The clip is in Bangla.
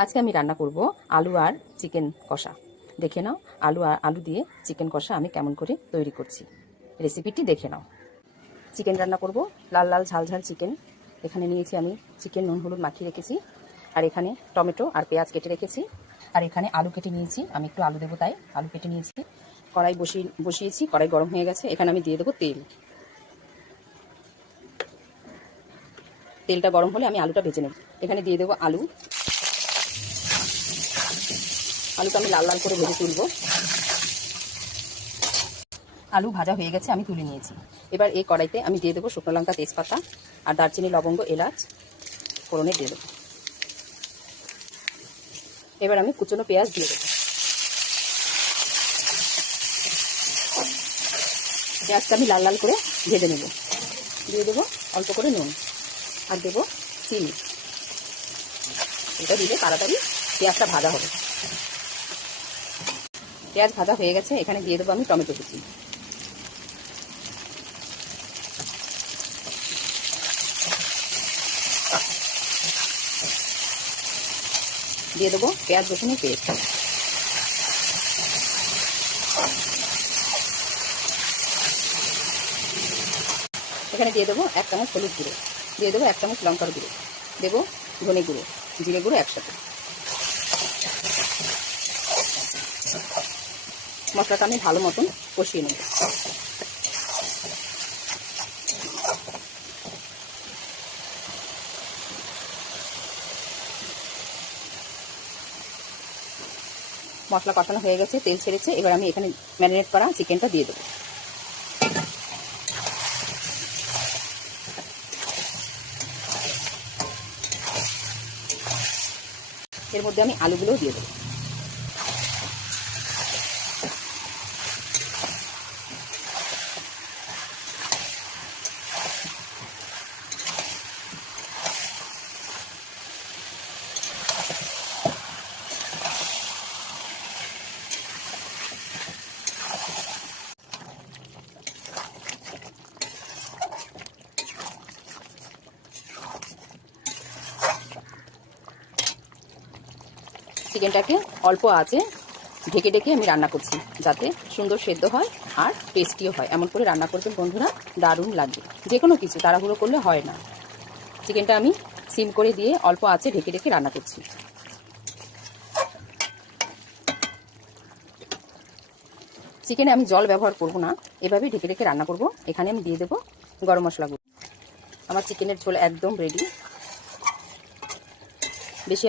আজকে আমি রান্না করব আলু আর চিকেন কষা। দেখে নাও আলু দিয়ে চিকেন কষা আমি কেমন করে তৈরি করছি, রেসিপিটি দেখে নাও। চিকেন রান্না করব, লাল লাল ঝাল ঝাল চিকেন। এখানে নিয়েছি আমি চিকেন, নুন হলুদ মাখিয়ে রেখেছি। আর এখানে টমেটো আর পেঁয়াজ কেটে রেখেছি। আর এখানে আলু কেটে নিয়েছি, আমি একটু আলু দেবো তাই আলু কেটে নিয়েছি। কড়াই বসিয়েছি, কড়াই গরম হয়ে গেছে। এখানে আমি দিয়ে দেবো তেল। তেলটা গরম হলে আমি আলুটা ভেজে নেব। এখানে দিয়ে দেবো আলুটা আমি লাল লাল করে ভেজে তুলব। আলু ভাজা হয়ে গেছে, আমি তুলে নিয়েছি। এবার এই কড়াইতে আমি দিয়ে দেবো শুকনো লঙ্কা, তেজপাতা আর দারচিনি, লবঙ্গ, এলাচ ফোড়নে দিয়ে দেবো। এবার আমি কুচনো পেঁয়াজ দিয়ে দেবো। পেঁয়াজটা আমি লাল লাল করে ভেজে নেব। দিয়ে দেবো অল্প করে নুন আর দেবো চিনি। এটা দিলে তাড়াতাড়ি পেঁয়াজটা ভাজা হবে। পেঁয়াজ ভাজা হয়ে গেছে, এখানে দিয়ে দেবো আমি টমেটো কুচি। দিয়ে দেবো পেঁয়াজ রসুনের পেস্ট। এখানে দিয়ে দেবো 1 চামচ হলুদ গুঁড়ো, দিয়ে দেবো 1 চামচ লঙ্কার গুঁড়ো, দেবো ধনে গুঁড়ো, জিরে গুঁড়ো একসাথে। মশলাটা আমি ভালো মতন কষিয়ে নেব। মশলা কষানো হয়ে গেছে, তেল ছেড়েছে। এবার আমি এখানে ম্যারিনেট করা চিকেনটা দিয়ে দেবো। এর মধ্যে আমি আলুগুলোও দিয়ে দেবো। চিকেনটাকে অল্প আঁচে ঢেকে ঢেকে আমি রান্না করছি, যাতে সুন্দর সেদ্ধ হয় আর টেস্টিও হয়। এমন করে রান্না করবেন বন্ধুরা, দারুণ লাগবে। যে কোনো কিছু তাড়াহুড়ো করলে হয় না। চিকেনটা আমি সিম করে দিয়ে অল্প আঁচে ঢেকে ঢেকে রান্না করছি। চিকেনে আমি জল ব্যবহার করব না, এভাবেই ঢেকে ঢেকে রান্না করব। এখানে আমি দিয়ে দেবো গরম মশলা গুঁড়ো। আমার চিকেনের ঝোল একদম রেডি। বেশি